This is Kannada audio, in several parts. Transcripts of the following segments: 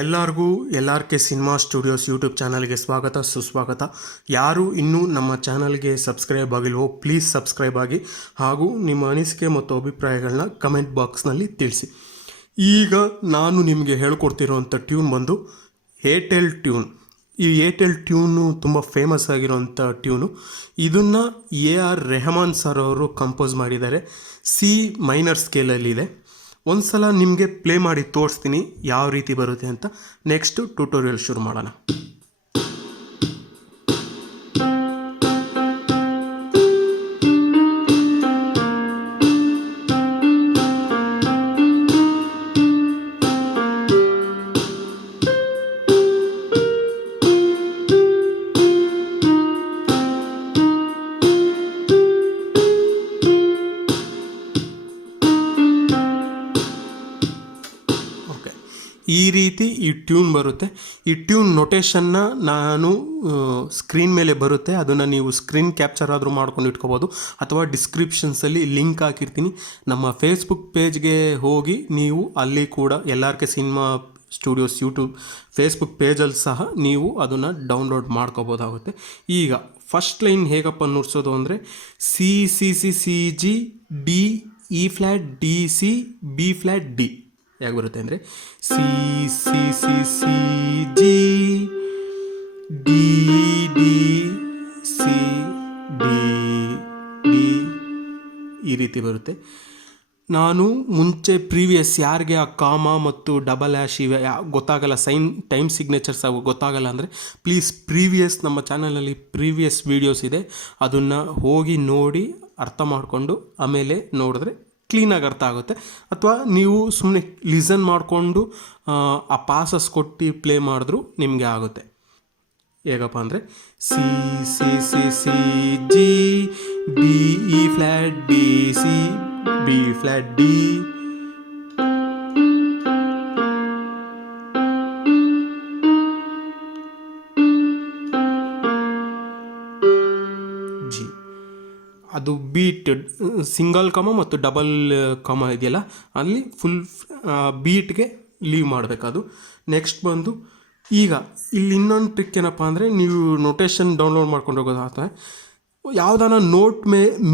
ಎಲ್ಲರಿಗೂ LRK ಸಿನಿಮಾ ಸ್ಟುಡಿಯೋಸ್ ಯೂಟ್ಯೂಬ್ ಚಾನಲ್ಗೆ ಸ್ವಾಗತ ಸುಸ್ವಾಗತ. ಯಾರು ಇನ್ನೂ ನಮ್ಮ ಚಾನಲ್ಗೆ ಸಬ್ಸ್ಕ್ರೈಬ್ ಆಗಿಲ್ವೋ ಪ್ಲೀಸ್ ಸಬ್ಸ್ಕ್ರೈಬ್ ಆಗಿ ಹಾಗೂ ನಿಮ್ಮ ಅನಿಸಿಕೆ ಮತ್ತು ಅಭಿಪ್ರಾಯಗಳನ್ನ ಕಮೆಂಟ್ ಬಾಕ್ಸ್ನಲ್ಲಿ ತಿಳಿಸಿ. ಈಗ ನಾನು ನಿಮಗೆ ಹೇಳ್ಕೊಡ್ತಿರೋಂಥ ಟ್ಯೂನ್ ಬಂದು ಏರ್ಟೆಲ್ ಟ್ಯೂನ್. ಈ ಏರ್ಟೆಲ್ ಟ್ಯೂನು ತುಂಬ ಫೇಮಸ್ ಆಗಿರೋಂಥ ಟ್ಯೂನು. ಇದನ್ನು AR ರೆಹಮಾನ್ ಸರ್ ಅವರು ಕಂಪೋಸ್ ಮಾಡಿದ್ದಾರೆ. C ಮೈನರ್ ಸ್ಕೇಲಲ್ಲಿದೆ. ಒಂದು ಸಲ ನಿಮಗೆ ಪ್ಲೇ ಮಾಡಿ ತೋರಿಸ್ತೀನಿ ಯಾವ ರೀತಿ ಬರುತ್ತೆ ಅಂತ. ನೆಕ್ಸ್ಟು ಟ್ಯುಟೋರಿಯಲ್ ಶುರು ಮಾಡೋಣ. ಈ ರೀತಿ ಈ ಟ್ಯೂನ್ ಬರುತ್ತೆ. ಈ ಟ್ಯೂನ್ ನೊಟೇಷನ್ನ ನಾನು ಸ್ಕ್ರೀನ್ ಮೇಲೆ ಬರುತ್ತೆ, ಅದನ್ನು ನೀವು ಸ್ಕ್ರೀನ್ ಕ್ಯಾಪ್ಚರ್ ಆದರೂ ಮಾಡ್ಕೊಂಡು ಇಟ್ಕೋಬೋದು ಅಥವಾ ಡಿಸ್ಕ್ರಿಪ್ಷನ್ಸಲ್ಲಿ ಲಿಂಕ್ ಹಾಕಿರ್ತೀನಿ. ನಮ್ಮ ಫೇಸ್ಬುಕ್ ಪೇಜ್ಗೆ ಹೋಗಿ ನೀವು ಅಲ್ಲಿ ಕೂಡ LRK cinema studios YouTube Facebook ಪೇಜಲ್ಲಿ ಸಹ ನೀವು ಅದನ್ನು ಡೌನ್ಲೋಡ್ ಮಾಡ್ಕೋಬೋದಾಗುತ್ತೆ. ಈಗ ಫಸ್ಟ್ ಲೈನ್ ಹೇಗಪ್ಪ ನುಡ್ಸೋದು ಅಂದರೆ C C C C G D E flat D C B flat D. ಹೇಗೆ ಬರುತ್ತೆ ಅಂದರೆ C C C C G D D C D D ಈ ರೀತಿ ಬರುತ್ತೆ. ನಾನು ಮುಂಚೆ ಪ್ರೀವಿಯಸ್ ಯಾರಿಗೆ ಆ ಕಾಮ ಮತ್ತು ಡಬಲ್ ಆ್ಯಶ್ ಇವೆ ಗೊತ್ತಾಗಲ್ಲ, ಟೈಮ್ ಸಿಗ್ನೇಚರ್ಸ್ ಗೊತ್ತಾಗಲ್ಲ ಅಂದರೆ ಪ್ಲೀಸ್ ಪ್ರೀವಿಯಸ್ ನಮ್ಮ ಚಾನಲಲ್ಲಿ ಪ್ರೀವಿಯಸ್ ವೀಡಿಯೋಸ್ ಇದೆ, ಅದನ್ನು ಹೋಗಿ ನೋಡಿ ಅರ್ಥ ಮಾಡಿಕೊಂಡು ಆಮೇಲೆ ನೋಡಿದ್ರೆ ಕ್ಲೀನಾಗಿ ಅರ್ಥ ಆಗುತ್ತೆ. ಅಥವಾ ನೀವು ಸುಮ್ಮನೆ ಲಿಸನ್ ಮಾಡಿಕೊಂಡು ಆ ಪಾಸಸ್ ಕೊಟ್ಟು ಪ್ಲೇ ಮಾಡಿದ್ರೂ ನಿಮಗೆ ಆಗುತ್ತೆ. ಹೇಗಪ್ಪ ಅಂದರೆ C C C C G D E flat D C B flat D G. ಅದು ಬೀಟ್ ಸಿಂಗಲ್ ಕಾಮ ಮತ್ತು ಡಬಲ್ ಕಾಮ ಇದೆಯಲ್ಲ ಅಲ್ಲಿ ಫುಲ್ ಬೀಟ್ಗೆ ಲೀವ್ ಮಾಡಬೇಕದು. ನೆಕ್ಸ್ಟ್ ಬಂದು ಈಗ ಇಲ್ಲಿ ಇನ್ನೊಂದು ಟ್ರಿಕ್ ಏನಪ್ಪ ಅಂದರೆ ನೀವು ನೊಟೇಷನ್ ಡೌನ್ಲೋಡ್ ಮಾಡ್ಕೊಂಡು ಹೋಗೋದಾಗ್ತದೆ. ಯಾವ್ದಾರ ನೋಟ್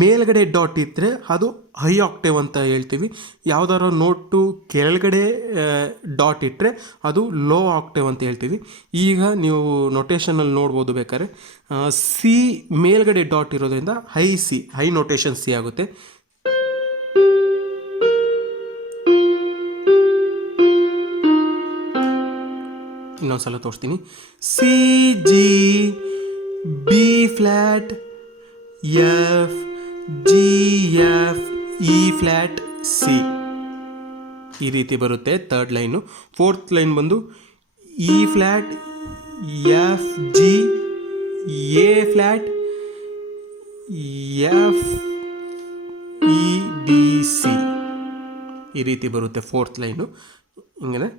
ಮೇಲ್ಗಡೆ ಡಾಟ್ ಇದ್ದರೆ ಅದು ಹೈ ಆಕ್ಟೇವ್ ಅಂತ ಹೇಳ್ತೀವಿ. ಯಾವ್ದಾರ ನೋಟು ಕೆಳಗಡೆ ಡಾಟ್ ಇಟ್ಟರೆ ಅದು ಲೋ ಆಕ್ಟೇವ್ ಅಂತ ಹೇಳ್ತೀವಿ. ಈಗ ನೀವು ನೊಟೇಷನಲ್ಲಿ ನೋಡ್ಬೋದು ಬೇಕಾದ್ರೆ C ಮೇಲ್ಗಡೆ ಡಾಟ್ ಇರೋದ್ರಿಂದ ಹೈ ನೊಟೇಷನ್ C ಆಗುತ್ತೆ. ಇನ್ನೊಂದು ಸಲ ತೋರಿಸ್ತೀನಿ. C G B flat F G F E flat C ಈ ರೀತಿ ಬರುತ್ತೆ ಥರ್ಡ್ ಲೈನು. ಫೋರ್ತ್ ಲೈನ್ ಬಂದು E flat F G A flat F E D C ಈ ರೀತಿ ಬರುತ್ತೆ ಫೋರ್ತ್ ಲೈನು. ಹಿಂಗೆ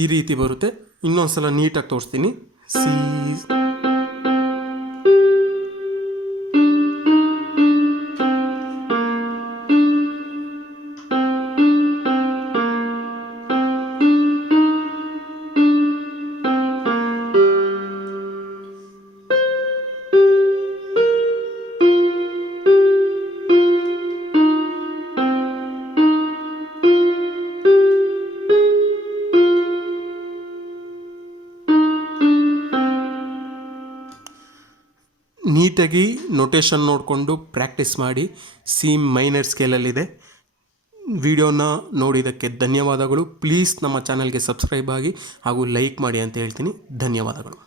ಈ ರೀತಿ ಬರುತ್ತೆ. ಇನ್ನೊಂದು ಸಲ ನೀಟಾಗಿ ತೋರಿಸ್ತೀನಿ. C ನೀಟಾಗಿ ನೊಟೇಷನ್ ನೋಡಿಕೊಂಡು ಪ್ರಾಕ್ಟೀಸ್ ಮಾಡಿ. C ಮೈನರ್ ಸ್ಕೇಲಲ್ಲಿದೆ. ವಿಡಿಯೋನ ನೋಡಿದ್ದಕ್ಕೆ ಧನ್ಯವಾದಗಳು. ಪ್ಲೀಸ್ ನಮ್ಮ ಚಾನಲ್ಗೆ ಸಬ್ಸ್ಕ್ರೈಬ್ ಆಗಿ ಹಾಗೂ ಲೈಕ್ ಮಾಡಿ ಅಂತ ಹೇಳ್ತೀನಿ. ಧನ್ಯವಾದಗಳು.